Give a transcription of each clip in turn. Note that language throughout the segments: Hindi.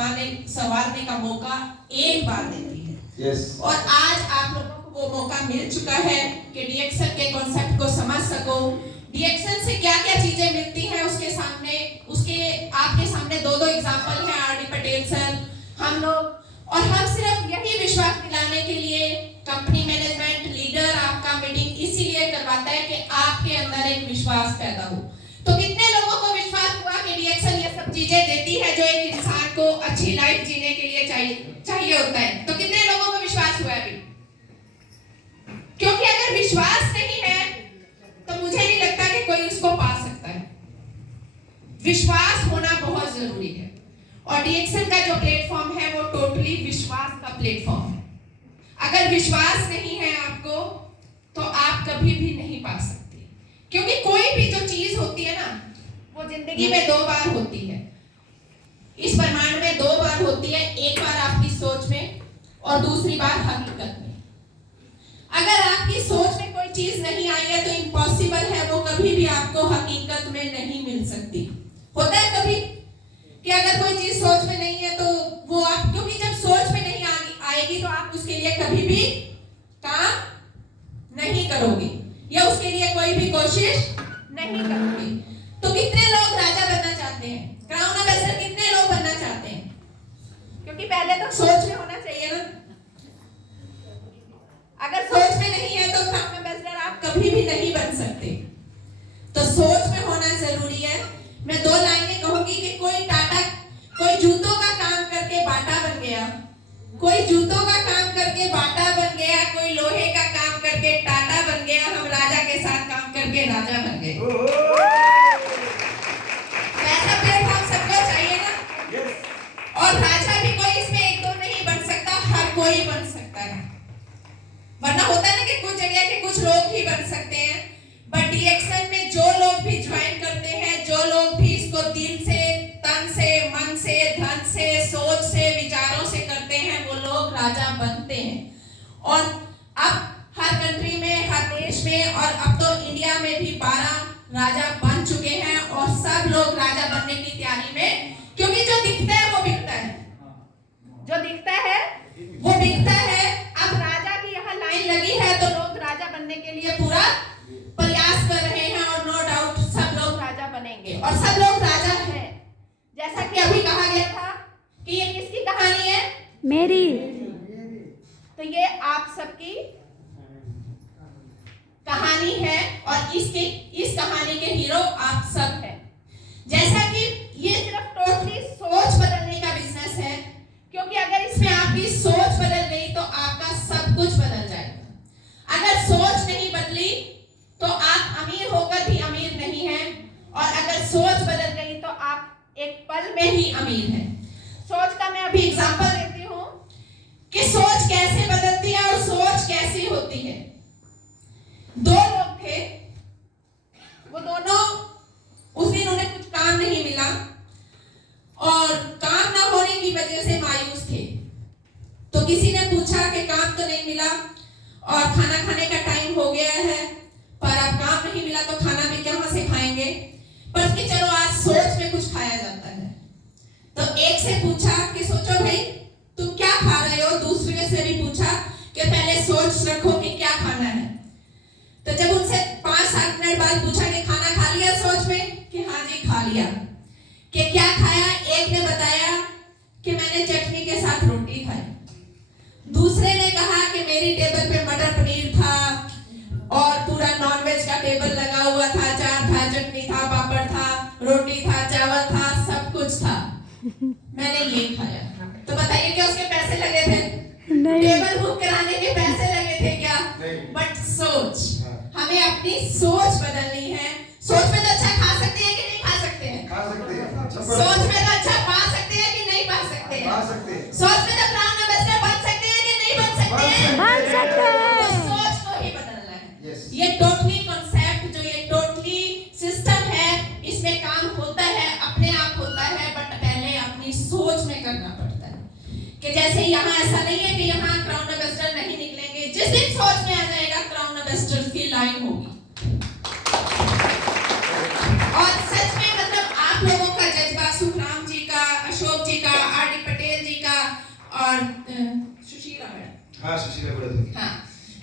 संवारने का मौका एक बार देती है। और आज आप लोगों को वो मौका मिल चुका है कि डीएक्शन के कॉन्सेप्ट को समझ सको। डीएक्शन से क्या क्या चीजें मिलती हैं उसके आपके सामने दो एग्जांपल हैं आरडी पटेल सर, हम लोग, और हम सिर्फ यही विश्वास दिलाने के लिए कंपनी मैनेजमेंट लीडर आपका मीटिंग इसीलिए करवाता है कि आपके अंदर एक विश्वास पैदा हो। तो कितने लोगों को विश्वास हुआ कि डीएक्शन ये सब चीजें देती है जो एक इंसान को अच्छी लाइफ जीने के लिए चाहिए होता है? तो कितने लोगों को विश्वास हुआ अभी? क्योंकि अगर विश्वास नहीं है तो मुझे नहीं लगता कि कोई उसको पा सकता है। विश्वास होना बहुत जरूरी है और डीएक्शन का जो प्लेटफॉर्म है वो टोटली विश्वास का प्लेटफॉर्म है। अगर विश्वास नहीं है आपको तो आप कभी भी नहीं पा सकते, क्योंकि कोई भी जो चीज होती है ना वो जिंदगी में दो बार होती है, इस ब्रह्मांड में दो बार होती है, एक बार आपकी सोच में और दूसरी बार हकीकत में। अगर आपकी सोच में कोई चीज नहीं आई है तो इम्पॉसिबल है वो कभी भी आपको हकीकत में नहीं मिल सकती। होता है कभी कि अगर कोई चीज सोच में नहीं है तो वो आप, क्योंकि जब सोच में नहीं आएगी तो आप उसके लिए कभी भी काम नहीं करोगे या उसके लिए कोई भी कोशिश नहीं करोगे। तो कितने लोग राजा बनना चाहते हैं? क्राउन एम्बेसडर कितने लोग बनना चाहते हैं? क्योंकि पहले तो सोच में होना चाहिए ना। अगर सोच में नहीं है तो क्राउन एम्बेसडर आप कभी भी नहीं बन सकते। तो सोच में होना जरूरी है। मैं दो लाइनें कहूंगी कि कोई जूतों का काम करके बाटा बन गया, कोई जूतों का काम करके बाटा बन गया, कोई लोहे का काम करके टाटा बन गया, हम राजा के साथ काम करके राजा बन गए। ऐसा प्लेटफॉर्म सबको चाहिए ना। और राजा भी कोई इसमें एक दो नहीं बन सकता, हर कोई बन सकता है। वरना होता है ना कि कुछ जगह के कुछ लोग ही बन सकते हैं, बट डीएक्शन में जो लोग भी ज्वाइन करते हैं, जो लोग भी इसको दिल से, तन से, मन से, धन से, सोच से, विचारों से करते हैं, वो लोग राजा बनते हैं। और अब हर कंट्री में, हर देश में, और अब तो इंडिया में भी 12 राजा बन चुके हैं और सब लोग राजा बनने की तैयारी में, क्योंकि जो दिखता है वो बिकता है, जो दिखता है वो बिकता है। अब राजा की यहाँ लाइन लगी है तो लोग राजा बनने के लिए पूरा प्रयास कर रहे हैं और नो डाउट सब लोग राजा बनेंगे और सब लोग राजा हैं। जैसा कि अभी कहा गया था कि ये किसकी कहानी है? मेरी। तो ये आप सबकी कहानी है और इस कहानी के हीरो आप सब हैं। जैसा कि ये सिर्फ टोटली सोच बदलने का बिजनेस है, क्योंकि अगर इसमें आपकी सोच बदल गई तो आपका सब कुछ बदल जाएगा। अगर सोच नहीं बदली तो आप अमीर होकर भी अमीर नहीं हैं, और अगर सोच बदल गई तो आप एक पल में ही अमीर हैं। सोच का मैं अभी एग्जांपल देती हूँ कि सोच कैसे बदलती है और सोच कैसी होती है। दो लोग थे, वो दोनों उस दिन उन्हें कुछ काम नहीं मिला और काम ना होने की वजह से मायूस थे। तो किसी ने पूछा कि काम तो नहीं मिला और खाना खाने का टाइम हो गया है, पर अब काम नहीं मिला तो खाना भी कहां से खाएंगे, पर कि चलो आज सोच में कुछ खाया जाता है। तो एक से पूछा कि सोचो भाई तुम क्या खा रहे हो, दूसरे से भी पूछा कि पहले सोच रखो कि क्या खाना है। तो जब उनसे 5-7 मिनट बाद पूछा कि खाना खा लिया सोच में, कि हाँ जी खा लिया, कि क्या खाया, एक ने बताया कि मैंने चटनी के साथ रोटी खाई, दूसरे ने कहा कि मेरी टेबल पे मटर पनीर था और पूरा नॉनवेज का टेबल लगा हुआ था, अचार था, चटनी था, पापड़ था, रोटी था, चावल था, सब कुछ था, मैंने ये खाया। तो बताइए क्या उसके पैसे लगे थे? टेबल बुक कराने के पैसे लगे थे क्या? बट सोच, हमें अपनी सोच बदलनी है। सोच में तो अच्छा खा सकते हैं कि नहीं खा सकते हैं? खा सकते हैं। सोच में तो अच्छा पा सकते हैं कि नहीं पा सकते हैं? पा सकते हैं। सोच में तो क्राउन एम्बेसडर बन सकते हैं कि नहीं बन सकते हैं? बन सकते हैं। तो सोच को ही बदलना है। Yes. ये टोटली कॉन्सेप्ट, जो ये टोटली सिस्टम है, इसमें काम होता है, अपने आप होता है, बट पहले अपनी सोच में करना पड़ता है। कि जैसे यहाँ ऐसा नहीं है कि यहाँ क्राउन एम्बेसडर नहीं निकलेंगे, जिस दिन सोच में आ जाएगा क्राउन एम्बेसडर की लाइन होगी। और सच में मतलब आप लोगों का जज्बा, सुखराम जी का, अशोक जी का, आरडी और सुशीला मैडम। हाँ, सुशीला मैडम। हाँ,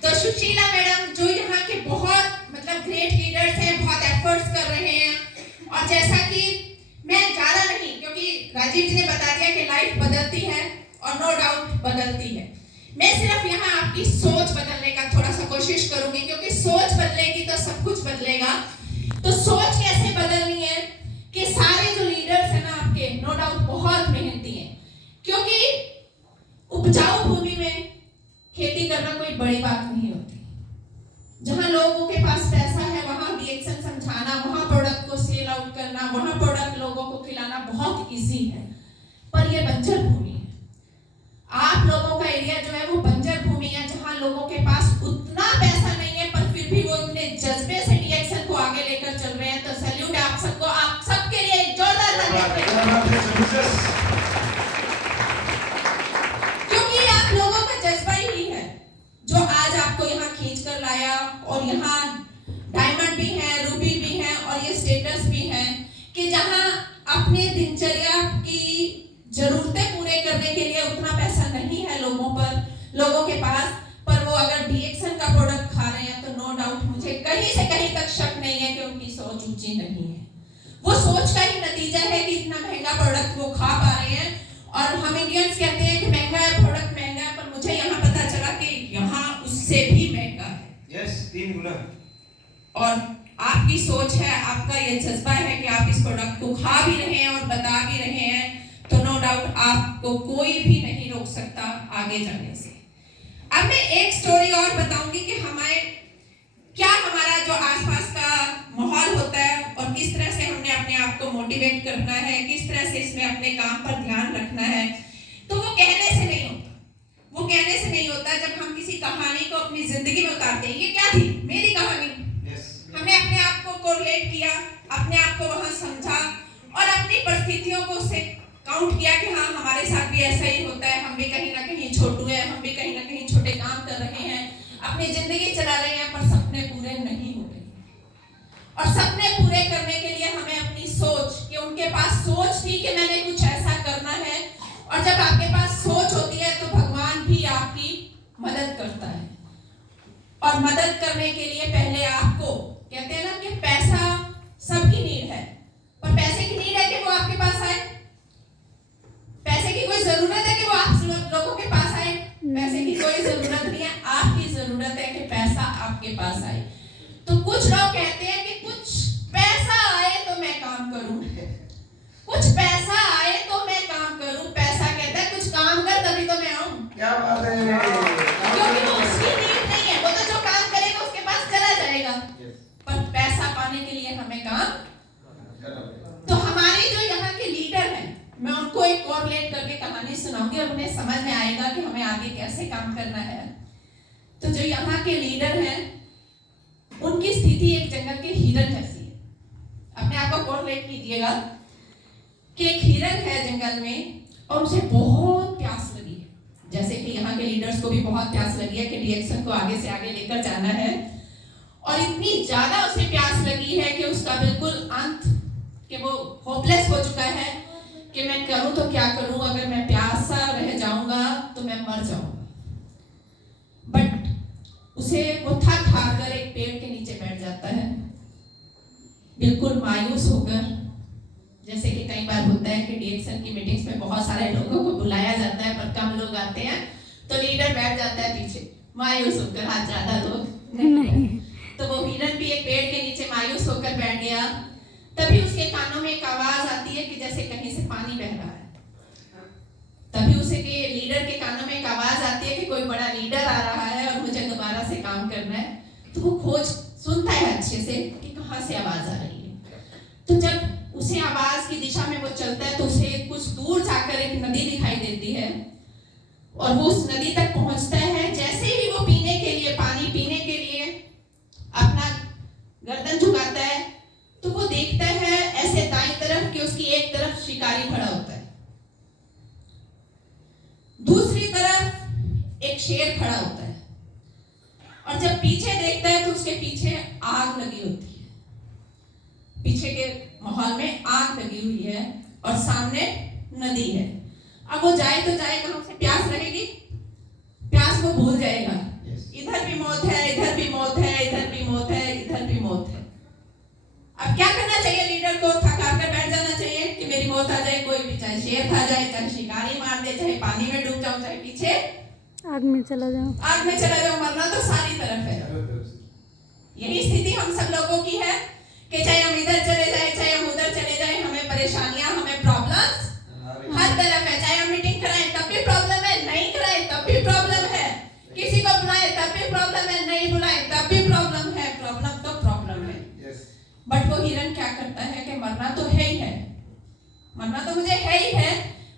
तो सुशीला मैडम जो यहाँ के बहुत मतलब ग्रेट लीडर्स हैं, बहुत एफर्ट्स कर रहे हैं। और जैसा कि मैं ज़्यादा नहीं, क्योंकि राजीव जी ने बता दिया कि लाइफ बदलती है और नो डाउट बदलती है। मैं सिर्फ यहाँ आपकी सोच बदलने का थोड़ा सा कोशिश करूंगी, क्योंकि सोच बदलेगी तो सब कुछ बदलेगा। तो सोच कैसे बदलनी है कि सारे जो लीडर्स हैं ना आपके, नो डाउट बहुत मेहनती हैं, क्योंकि उपजाऊ भूमि में खेती करना कोई बड़ी बात नहीं होती। जहां लोगों के पास पैसा है वहां रिएक्शन समझाना, वहां प्रोडक्ट को सेल आउट करना, वहां प्रोडक्ट लोगों को खिलाना बहुत इजी है। पर ये बंजर भूमि है। आप लोगों का एरिया जो है वो बंजर भूमि है, जहां लोगों के पास उतना पैसा नहीं है, पर फिर भी वो इतने जज्बे से रिएक्शन को आगे लेकर चल रहे हैं। तो सैल्यूट है आप सबको, आप सबके लिए एक जोरदार ताली। क्योंकि आप लोगों का जज्बा ही है जो आज आपको यहाँ खींच कर लाया, और यहाँ डायमंड भी है, रूबी भी है, और ये स्टेटस भी है कि जहाँ अपने दिनचर्या की जरूरतें पूरे करने के लिए उतना पैसा नहीं है लोगों के पास, पर वो अगर डीएक्सन का प्रोडक्ट खा रहे हैं तो नो डाउट मुझे कहीं से कहीं तक शक नहीं है कि उनकी सोच ऊंची नहीं है। वो सोच का ही नतीजा है कि इतना महंगा प्रोडक्ट वो खा पा रहे हैं। और हम इंडियंस कहते हैं कि महंगा है प्रोडक्ट, महंगा है, पर मुझे यहाँ पता चला कि यहाँ उससे भी महंगा है। यस, 3 गुना। और आपकी सोच है, आपका ये जज्बा है कि आप इस प्रोडक्ट को खा भी रहे हैं और बता भी रहे हैं, तो नो डाउट आपको कोई भी नहीं रोक सकता आगे जाने से। अब मैं एक स्टोरी और बताऊंगी कि हमारा जो आसपास का माहौल होता है और किस तरह से हमने अपने आप को मोटिवेट करना है, किस तरह से इसमें अपने काम पर ध्यान रखना है। तो वो कहने से नहीं होता। जब हम किसी कहानी को अपनी जिंदगी में उतारते हैं, ये क्या थी मेरी कहानी, हमने अपने आप को कोरिलेट किया, अपने आप को वहां समझा और अपनी परिस्थितियों को उससे काउंट किया कि हाँ हमारे साथ भी ऐसा ही होता है, हम भी कहीं ना कहीं छोटू हैं, हम भी कहीं ना कहीं छोटे काम कर रहे हैं, अपनी जिंदगी चला रहे हैं, पर सपने पूरे नहीं हो रहे। और सपने पूरे करने के लिए हमें अपनी सोच, कि उनके पास सोच थी कि मैंने कुछ ऐसा करना है, और जब आपके पास सोच होती है तो भगवान भी आपकी मदद करता है। और मदद करने के लिए पहले आपको, कहते हैं ना कि पैसा सबकी नीड है, पर पैसे की नीड है कि वो आपके पास आए, पैसे की कोई जरूरत है कि वो आप लोगों के पास आए, पैसे की कोई जरूरत नहीं है, आपकी जरूरत है कि पैसा आपके पास आए। तो कुछ लोग कहते हैं कि कुछ पैसा आए तो मैं काम करूं, कुछ पैसा आए तो मैं काम करूं। पैसा कहता है कुछ काम कर तभी तो मैं आऊं। क्या बात है, क्योंकि वो उसकी नीड नहीं है, वो तो जो काम करेगा उसके पास चला जाएगा, पर पैसा पाने के लिए हमें काम। तो हमारे जो यहाँ के लीडर हैं, मैं उनको एक कोरिलेट करके कहानी सुनाऊंगी और उन्हें समझ में आएगा कि हमें आगे कैसे काम करना है। तो जो यहाँ के लीडर हैं, उनकी स्थिति एक जंगल के हिरन जैसी है। अपने आप को कोरिलेट कीजिएगा कि एक हिरन है जंगल में और उसे बहुत प्यास लगी है, जैसे कि यहाँ के लीडर्स को भी बहुत प्यास लगी है कि रिएक्शन को आगे से आगे लेकर जाना है। और इतनी ज्यादा उसे प्यास लगी है कि उसका बिल्कुल अंत, कि वो होपलेस हो चुका है कि मैं करूं तो क्या करूं, अगर मैं प्यासा रह जाऊंगा तो मैं मर जाऊंगा। बट उसे वो थक हार कर एक पेड़ के नीचे बैठ जाता है, बिल्कुल मायूस होकर। जैसे कि कई बार होता है कि डीएक्सन की मीटिंग्स में बहुत सारे लोगों को बुलाया जाता है पर कम लोग आते हैं, तो लीडर बैठ जाता है पीछे मायूस होकर, हाथ ज्यादा लोग नहीं। तो वो हिरन भी एक पेड़ के नीचे मायूस होकर बैठ गया। तभी उसके कानों में एक आवाज आती है कि जैसे कहीं से पानी बह रहा है। तभी उसे के लीडर के कानों में एक आवाज आती है कि कोई बड़ा लीडर आ रहा है और मुझे दोबारा से काम करना है। तो वो खोज सुनता है अच्छे से कि कहाँ से आवाज आ रही है। तो जब उसे आवाज की दिशा में वो चलता है तो उसे कुछ दूर जाकर एक नदी दिखाई देती है और वो उस नदी तक पहुंचता है। जैसे ही वो पीने के लिए, पानी पीने के लिए अपना गर्दन झुकाता है तो वो देखता है ऐसे दाईं तरफ कि उसकी एक तरफ शिकारी खड़ा होता है, दूसरी तरफ एक शेर खड़ा होता है, और जब पीछे देखता है तो उसके पीछे आग लगी होती है। पीछे के माहौल में आग लगी हुई है और सामने नदी है। अब वो जाए तो जाए कहाँ, उसे प्यास लगेगी, प्यास वो भूल जाएगा। Yes. इधर भी मौत है, इधर भी मौत है, इधर भी मौत है, इधर भी मौत है। अब क्या करना चाहिए लीडर को? थका कर बैठ जाना चाहिए कि मेरी मौत आ जाए, कोई भी, चाहे शेर खा जाए, चाहे शिकारी मार दे, चाहे पानी में डूब जाऊं, चाहे पीछे आग में चला जाऊं, मरना तो सारी तरफ है। चारों तरफ से। यही स्थिति हम सब लोगों की है कि चाहे हम इधर चले जाए, चाहे हम उधर चले जाए, हमें परेशानियां, हमें प्रॉब्लम्स हर तरफ है। चाहे हम मीटिंग कराएं तब भी प्रॉब्लम है, नहीं कराएं तब भी प्रॉब्लम है, किसी को बुलाएं तब भी प्रॉब्लम है, नहीं बुलाएं तब भी प्रॉब्लम है। प्रॉब्लम तो प्रॉब्लम है। Yes. बट वो हिरन क्या करता है कि मरना तो है ही है, मरना तो मुझे है ही है,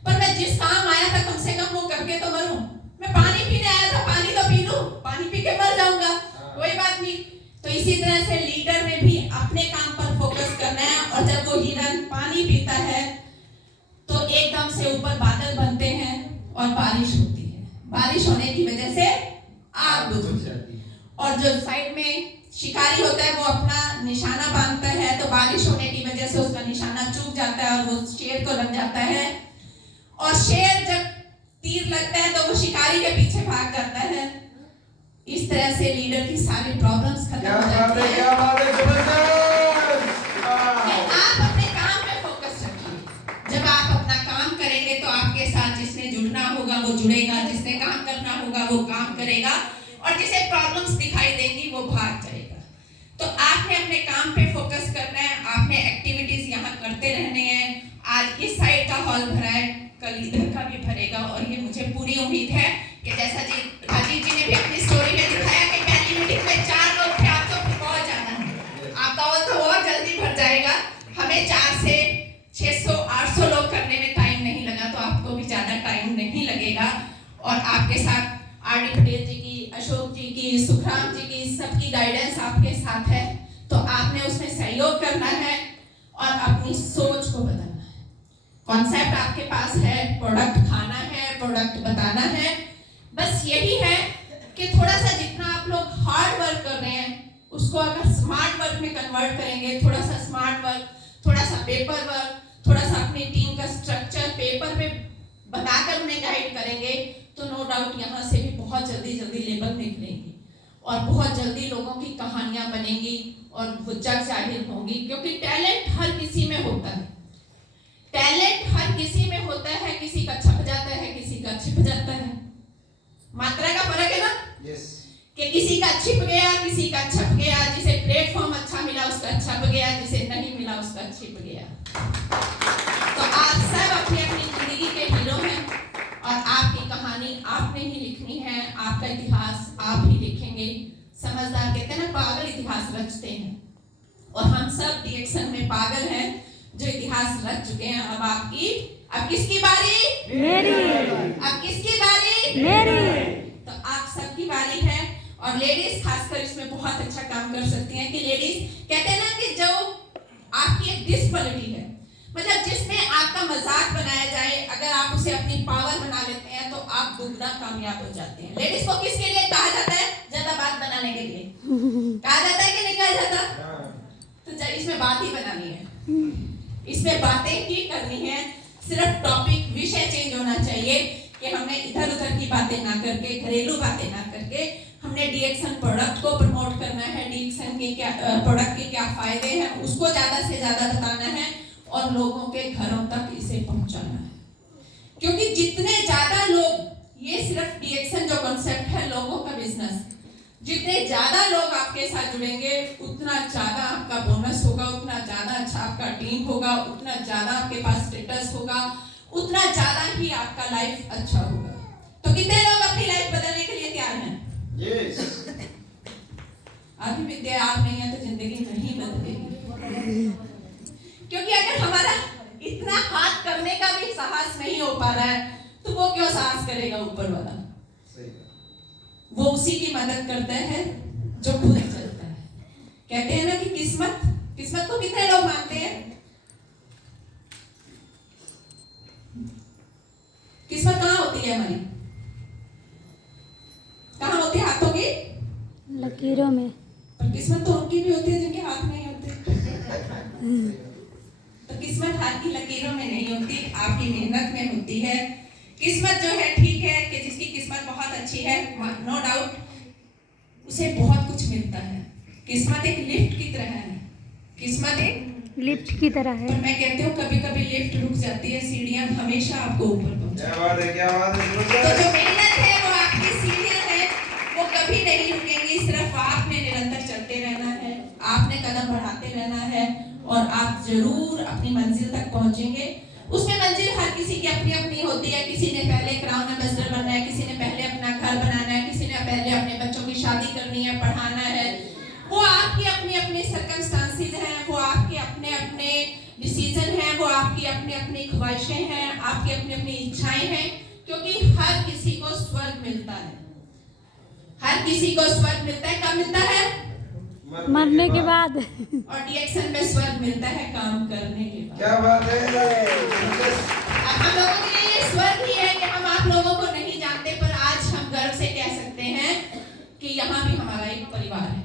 पर मैं जिस काम आया था कम से कम वो करके तो मरूं। मैं पानी पीने आया था, पानी तो पी लूं, पानी पी के मर जाऊंगा, कोई बात नहीं। तो इसी तरह से लीडर ने भी अपने काम पर फोकस करना है। और जब वो हिरन पानी पीता है तो एकदम से ऊपर बादल बनते हैं और बारिश होती है। बारिश होने की वजह से आग बुझ जाती है। और जो साइड में शिकारी होता है वो अपना निशाना बांधता है, तो बारिश होने की वजह से उसका निशाना चूक जाता है और वो शेर को लग जाता है। और शेर जब तीर लगता है तो वो शिकारी के पीछे भाग जाता है। इस तरह से लीडर की सारी प्रॉब्लम्स खत्म क्या हो बात जाती है, है। क्या बात है, जबरदस्त। कि वाह। आप अपने काम पे फोकस रखिए। जब आप अपना काम करेंगे तो आपके साथ जिसने जुड़ना होगा वो जुड़ेगा, जिसने काम करना होगा वो काम करेगा, और जिसे प्रॉब्लम्स दिखाई देंगी वो भाग जाएगा। तो आपने अपने काम पे फोकस करना है, आपने एक्टिविटीज यहाँ करते रहने हैं। आज इस साइड का हॉल भरा है, कल इधर का भी भरेगा, और ये मुझे पूरी उम्मीद है कि जैसा जी राजीव जी ने भी अपनी स्टोरी में दिखाया कि पहली मीटिंग में 4 लोग थे, आप तो बहुत ज्यादा है, आपका हॉल तो और जल्दी भर जाएगा। हमें 4 से 600-800 लोग करने में टाइम नहीं लगा, तो आपको भी ज्यादा टाइम नहीं लगेगा। और आपके साथ आर डी पटेल जी की, अशोक जी की, सुखराम जी की, सबकी गाइडेंस आपके साथ है। तो आपने उसमें सहयोग करना है और अपनी सोच को बदलना है। कॉन्सेप्ट आपके पास है, प्रोडक्ट खाना है, प्रोडक्ट बताना है, बस यही है कि थोड़ा सा जितना आप लोग हार्ड वर्क कर रहे हैं उसको अगर स्मार्ट वर्क में कन्वर्ट करेंगे, थोड़ा सा स्मार्ट वर्क, थोड़ा सा पेपर वर्क, थोड़ा सा अपनी टीम का स्ट्रक्चर पेपर पे बताकर उन्हें गाइड करेंगे, तो नो डाउट यहाँ से भी बहुत जल्दी लेबल निकलेंगे और बहुत जल्दी लोगों की कहानियां बनेंगी और वो जग जाहिर होंगी। क्योंकि टैलेंट हर किसी में होता है, टैलेंट हर किसी में होता है, किसी का छप जाता है, किसी का छिप जाता है। मात्रा का फर्क है ना। Yes. कि किसी का छिप गया, किसी का छप गया, जिसे प्लेटफॉर्म अच्छा मिला उसका छप गया, जिसे नहीं मिला उसका छिप गया। तो आप सब अपनी अपनी जिंदगी के हीरो हैं और आपकी कहानी आपने ही लिखनी है, आपका इतिहास आप ही लिखेंगे। समझदार कहते हैं ना, पागल इतिहास रचते हैं, और हम सब डीएक्शन में पागल हैं जो इतिहास रच चुके हैं। अब किसकी बारी? मेरी, अब किसकी बारी? मेरी। तो आप सबकी बारी है। और लेडीज खासकर इसमें बहुत अच्छा काम कर सकती हैं कि लेडीज कहते हैं ना कि जो आपकी एक डिस्क्वालिटी है, मतलब जिसमें आपका मजाक बनाया जाए, अगर आप उसे अपनी पावर बना लेते हैं तो आप दुगना कामयाब हो जाते हैं। लेडीज को किसके लिए कहा जाता है? ज्यादा बात बनाने के लिए कहा जाता है कि नहीं कहा जाता? तो इसमें बात ही बनानी है, इसमें बातें ही करनी है। सिर्फ टॉपिक, विषय चेंज होना चाहिए कि हमने इधर उधर की बातें ना करके, घरेलू बातें ना करके, हमने डीएक्शन प्रोडक्ट को प्रमोट करना है। डीएक्शन के क्या प्रोडक्ट के क्या फायदे हैं उसको ज्यादा से ज्यादा बताना है और लोगों के घरों तक इसे पहुंचाना है। क्योंकि जितने ज्यादा लोग, ये सिर्फ डीएक्शन जो कॉन्सेप्ट है लोगों का बिजनेस, जितने ज्यादा लोग आपके साथ जुड़ेंगे उतना ज्यादा आपका बोनस होगा, उतना ज्यादा अच्छा आपका टीम होगा, उतना ज्यादा आपके पास स्टेटस होगा, उतना ज्यादा ही आपका लाइफ अच्छा होगा। तो कितने लोग अपनी लाइफ बदलने के लिए तैयार हैं? Yes. अभी भी तैयार नहीं है तो जिंदगी नहीं बदलेगी। क्योंकि अगर हमारा इतना हाथ करने का भी साहस नहीं हो पा रहा है तो वो क्यों साहस करेगा ऊपर वाला? सही। वो उसी की मदद करता है जो खुद चलता है। कहते हैं ना कि किस्मत को कितने लोग मानते हैं? किस्मत कहाँ होती है हमारी? कहाँ होती है? हाथों की लकीरों में। पर किस्मत तो उनकी भी होती है जिनके हाथ नहीं होते। तो किस्मत हाथ की लकीरों में नहीं होती, आपकी मेहनत में होती है। किस्मत जो है ठीक है कि जिसकी किस्मत बहुत अच्छी है, नो डाउट उसे बहुत कुछ मिलता है। किस्मत एक लिफ्ट की तरह है, किस्मत एक लिफ्ट की तरह है। पर मैं कहती हूँ कभी कभी लिफ्ट रुक जाती है, सीढ़ियाँ हमेशा आपको ऊपर पहुँचाती क्या बात है, क्या बात है, तो जबरदस्त। जो मेहनत है वो आपकी सीढ़ियाँ हैं, वो कभी नहीं रुकेंगी। सिर्फ आपने निरंतर चलते रहना है, आपने कदम बढ़ाते रहना है और आप जरूर अपनी मंजिल तक पहुंचेंगे। उसमें मंजिल हर किसी की अपनी अपनी होती है। किसी ने पहले क्राउन एम्बेसडर बनना है, किसी ने पहले अपना घर बनाना है, किसी ने पहले अपने बच्चों की शादी करनी है, पढ़ाना है। वो आपकी अपनी अपनी सर्कमस्टांसेस हैं, वो आपके अपने अपने डिसीजन हैं, वो आपकी अपनी अपनी ख्वाहिशें हैं, आपकी अपनी अपनी इच्छाएं हैं। क्योंकि हर किसी को स्वर्ग मिलता है, हर किसी को स्वर्ग मिलता है। कब मिलता है? मरने के बाद। और डीएक्सन में स्वर्ग मिलता है काम करने के बाद। क्या बात है, अब हम लोगों के लिए ये स्वर्ग ही है कि हम आप लोगों को नहीं जानते, पर आज हम गर्व से कह सकते हैं कि यहाँ भी हमारा एक परिवार है,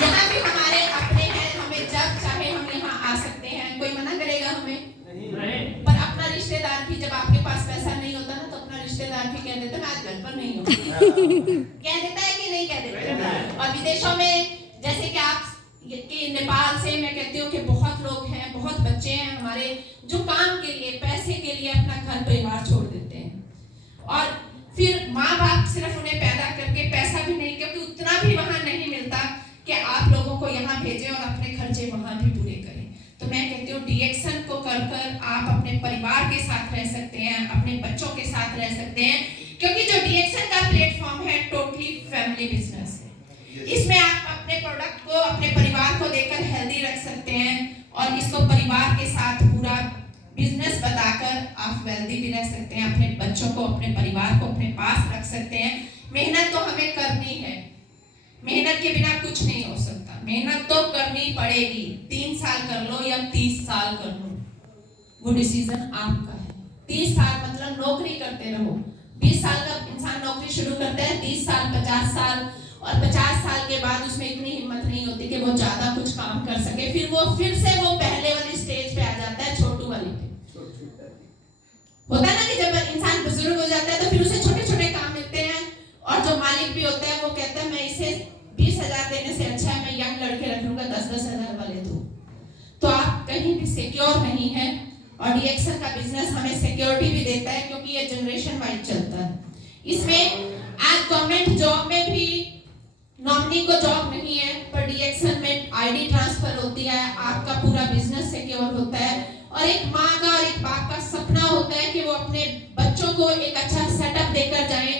यहाँ भी हमारे अपने हैं। हमें जब चाहे हम यहाँ आ सकते हैं, कोई मना करेगा हमें? नहीं। पर अपना रिश्तेदार भी, जब आपके पास पैसा नहीं होता ना, तो अपना रिश्तेदार भी कह देता मैं आज घर पर नहीं हूँ कह देता है कि नहीं कह देता? और विदेशों में जैसे कि आप कि नेपाल से मैं कहती हूँ कि बहुत लोग हैं, बहुत बच्चे हैं हमारे जो काम के लिए, पैसे के लिए अपना घर परिवार छोड़ देते हैं। और फिर माँ बाप सिर्फ उन्हें पैदा करके, पैसा भी नहीं, क्योंकि उतना भी वहाँ नहीं मिलता कि आप लोगों को यहाँ भेजें और अपने खर्चे वहाँ भी पूरे करें। तो मैं कहती हूँ डीएक्सन को कर आप अपने परिवार के साथ रह सकते हैं, अपने बच्चों के साथ रह सकते हैं, क्योंकि जो डीएक्सन का प्लेटफॉर्म है टोटली फैमिली बिजनेस है। इसमें आप अपने प्रोडक्ट को, अपने परिवार को देकर हेल्दी रख सकते हैं और इसको परिवार के साथ पूरा बिजनेस बताकर आप वेल्दी भी रह सकते हैं, अपने बच्चों को, अपने परिवार को अपने पास रख सकते हैं। मेहनत तो हमें करनी है, मेहनत के बिना कुछ नहीं हो सकता, मेहनत तो करनी पड़ेगी। 3 साल कर लो या 30 साल कर लो, वो डिसीजन आपका है। 30 साल मतलब नौकरी करते रहो। 20 साल का इंसान नौकरी शुरू करता है, 30 साल, 50 साल, और 50 साल के बाद उसमें इतनी हिम्मत नहीं होती कि वो ज्यादा कुछ काम कर सके। फिर से वो पहले वाली स्टेज पे आ जाता है, छोटू वाली पे। होता है ना कि जब इंसान बुजुर्ग हो जाता है तो फिर उसे छोटे छोटे काम मिलते हैं, और जो मालिक भी होता है वो कहता है मैं इसे 20,000 देने से अच्छा है मैं यंग लड़के रख लूंगा, 10,000 वाले दो। तो आप कहीं भी सिक्योर नहीं है, और डीएक्सन का बिजनेस हमें सिक्योरिटी भी देता है, क्योंकि ये जनरेशन वाइज चलता है। इसमें आज गवर्नमेंट जॉब में भी नॉमिनी को जॉब नहीं है, पर डीएक्सन में आईडी ट्रांसफर होती है, आपका पूरा बिजनेस सिक्योर होता है। और एक माँ का और एक बाप का सपना होता है कि वो अपने बच्चों को एक अच्छा सेटअप देकर जाए,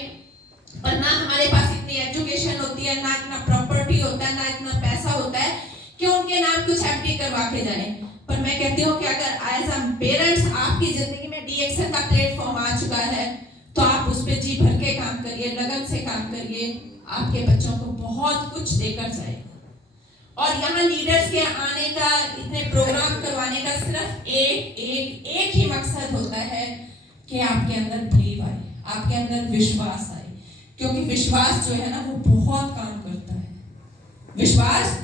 पर ना हमारे पास इतनी एजुकेशन होती है, ना इतना प्रॉपर्टी होता है, ना इतना पैसा होता है कि उनके नाम कुछ एफडी करवा के जाए। पर मैं कहती हूँ कि अगर एज अ पेरेंट्स आपकी जिंदगी में डीएक्सन का प्लेटफॉर्म आ चुका है, तो आप उस पर जी भर के काम करिए, लगन से काम करिए, आपके बच्चों को बहुत कुछ देकर जाए। और यहाँ लीडर्स के आने का, इतने प्रोग्राम करवाने का सिर्फ एक ही मकसद होता है कि आपके अंदर बिलीव आए, आपके अंदर विश्वास आए, क्योंकि विश्वास जो है ना वो बहुत काम करता है। विश्वास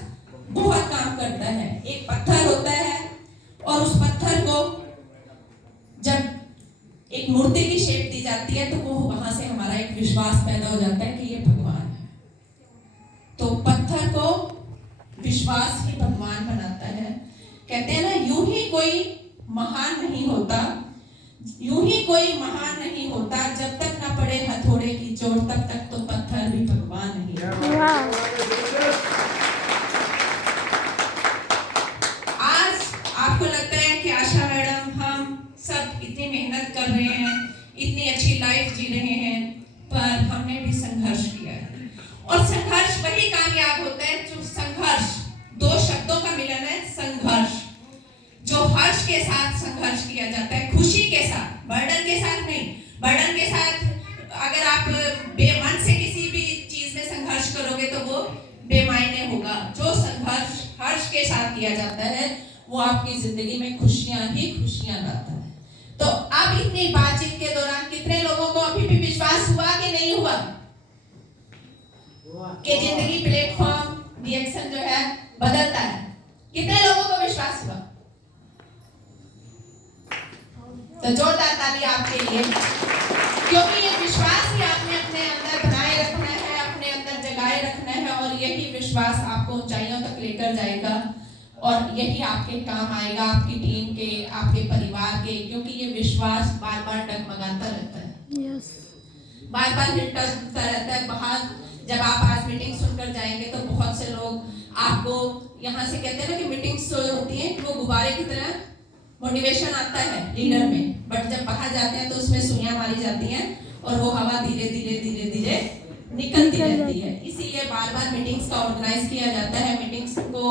बहुत काम करता है। एक पत्थर होता है और उस पत्थर को जब एक मूर्ति की शेप दी जाती है तो वो वहां से हमारा एक विश्वास पैदा हो जाता है कि ये भगवान है। तो पत्थर को विश्वास ही भगवान बनाता है। कहते हैं ना, यूं ही कोई महान नहीं होता, यूं ही कोई महान नहीं होता, जब तक ना पड़े हथौड़े की चोट तब तक तो पत्थर भी भगवान नहीं होता। आज आपको लगता है कि आशा मैडम हम सब इतनी मेहनत कर रहे हैं, इतनी अच्छी लाइफ जी रहे हैं, पर हमने भी संघर्ष किया है। और संघर्ष वही कामयाब होता है जो संघर्ष, 2 शब्दों का मिलन है संघर्ष, जो हर्ष के साथ संघर्ष किया जाता है, खुशी के साथ, बर्डन के साथ नहीं। बर्डन के साथ अगर आप बेमन से किसी भी चीज में संघर्ष करोगे तो वो बेमायने होगा। जो संघर्ष हर्ष के साथ किया जाता है वो आपकी जिंदगी में खुशियां ही खुशियां लाता है। तो अब इतनी बातचीत के दौरान कितने लोगों को अभी भी विश्वास हुआ कि नहीं हुआ कि जिंदगी प्लेटफॉर्म डीएक्सन जो है बदलता है? कितने लोगों को विश्वास हुआ? तो जोरदार ताली चाहिए, क्योंकि ये विश्वास ही आपने अपने अंदर बनाए रखना है, अपने अंदर जगाए रखना है, और यही विश्वास आपको ऊंचाइयों तक लेकर जाएगा, और यही आपके काम आएगा, आपकी टीम के, आपके परिवार के, क्योंकि ये विश्वास बार बार डगमगाता रहता है, यस, बार बार हिलता रहता है। बाहर जब आप आज मीटिंग सुनकर जाएंगे तो बहुत से लोग आपको यहाँ से कहते हैं ना कि मीटिंग्स होती है, वो गुब्बारे की तरह मोटिवेशन आता है लीडर में, बट जब बाहर जाते हैं तो उसमें सुइयां मारी जाती हैं और वो हवा धीरे धीरे धीरे धीरे निकलती रहती है। इसीलिए बार बार मीटिंग्स का ऑर्गेनाइज किया जाता है। मीटिंग्स को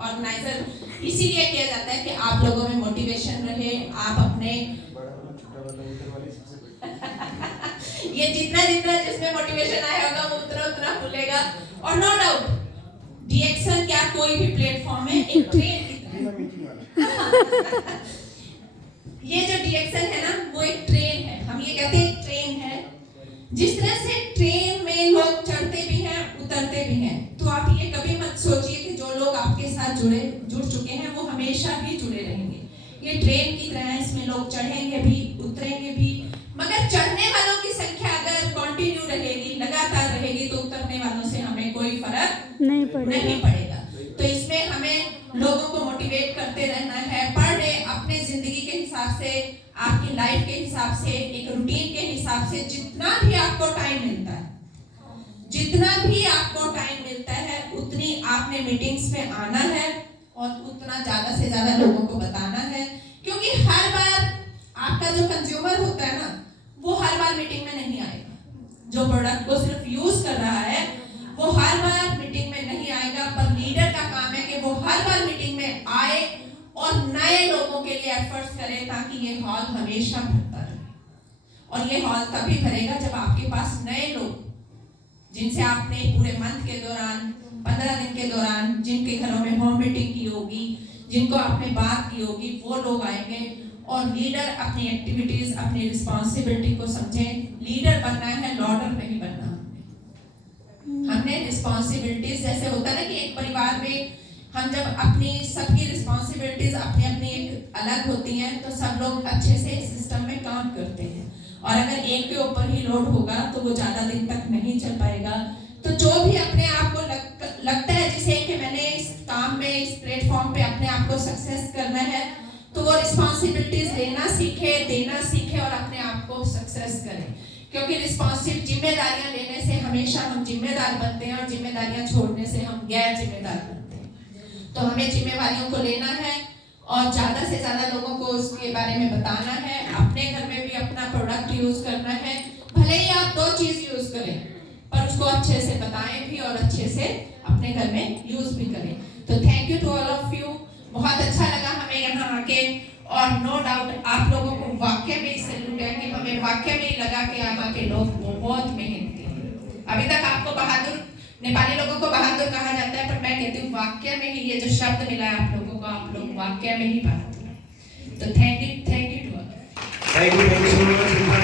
ऑर्गेनाइजर इसीलिए किया जाता है कि आप लोगों में मोटिवेशन रहे, आप अपने ये जितना जितना जिसमें मोटिवेशन आया होगा वो उतना उतना फूलेगा। और नो डाउट डीएक्सन क्या कोई भी प्लेटफॉर्म है, एक ट्रेन की तरह। ये जो डीएक्सन है ना वो एक ट्रेन है, हम ये कहते हैं एक ट्रेन है। जिस तरह से ट्रेन में लोग चढ़ते भी हैं उतरते भी हैं, तो आप ये कभी मत सोचिए कि जो लोग आपके साथ जुड़ चुके हैं वो हमेशा भी जुड़े रहेंगे। ये ट्रेन की तरह है, इसमें लोग चढ़ेंगे भी उतरेंगे भी, मगर चढ़ने वालों की संख्या अगर कंटिन्यू रहेगी, लगातार रहेगी, तो उतरने वालों से हमें कोई फर्क नहीं पड़ेगा। तो इसमें हमें लोगों को मोटिवेट करते रहना है, पर डे अपने जिंदगी के हिसाब से, आपकी लाइफ के हिसाब से, एक रूटीन के हिसाब से जितना भी आपको टाइम मिलता है, उतनी आपने मीटिंग्स में आना है और उतना ज्यादा से ज्यादा लोगों को बताना है, क्योंकि हर बार आपका जो कंज्यूमर होता है ना वो हर बार मीटिंग में नहीं आएगा। जो प्रोडक्ट को सिर्फ यूज कर रहा है वो हर बार मीटिंग में नहीं आएगा, पर लीडर का काम है कि वो हर बार मीटिंग में आए और नए लोगों के लिए एफर्ट्स करे, ताकि ये हॉल हमेशा भरता रहे। और ये हॉल तभी भरेगा जब आपके पास नए लोग, जिनसे आपने पूरे मंथ के दौरान 15 दिन के दौरान जिनके घरों में होम मीटिंग की होगी, जिनको आपने बात की होगी, वो लोग आएंगे। और लीडर अपनी एक्टिविटीज, अपनी रिस्पॉन्सिबिलिटी को समझें। लीडर बनना है, लॉर्डर नहीं बनना। हमने रिस्पॉन्सिबिलिटीज, जैसे होता है ना कि एक परिवार में हम जब अपनी सबकी रिस्पॉन्सिबिलिटीज अपनी अपनी एक अलग होती हैं, तो सब लोग अच्छे से सिस्टम में काम करते हैं। और अगर एक के ऊपर ही लोड होगा तो वो ज्यादा दिन तक नहीं चल पाएगा। तो जो भी अपने आप को लगता है जिसे कि मैंने इस काम में, इस प्लेटफॉर्म पे अपने आप को सक्सेस करना है, तो वो रिस्पॉन्सिबिलिटीज लेना सीखे, देना सीखे और अपने आप को सक्सेस करें। क्योंकि जिम्मेदारियां लेने से हमेशा हम जिम्मेदार बनते हैं और जिम्मेदारियां छोड़ने से हम गैर जिम्मेदार बनते हैं। तो हमें जिम्मेवारियों को लेना है और ज्यादा से ज्यादा लोगों को उसके बारे में बताना है। अपने घर में भी अपना प्रोडक्ट यूज करना है, भले ही आप 2 चीज यूज करें, पर उसको अच्छे से बताएं भी और अच्छे से अपने घर में यूज भी करें। तो thank you to all of you. बहुत अच्छा लगा हमें यहाँ आके, और नो डाउट आप लोगों को वाकई में सैल्यूट है कि हमें वाकई में लगा कि यहाँ के लोग बहुत मेहनती हैं। अभी तक आपको बहादुर, नेपाली लोगों को बहादुर कहा जाता है, पर मैं कहती हूँ वाकई में ही ये जो शब्द मिला है आप लोगों को, आप लोग वाकई में ही बहादुर हैं। तो thank you to all. Thank you so much.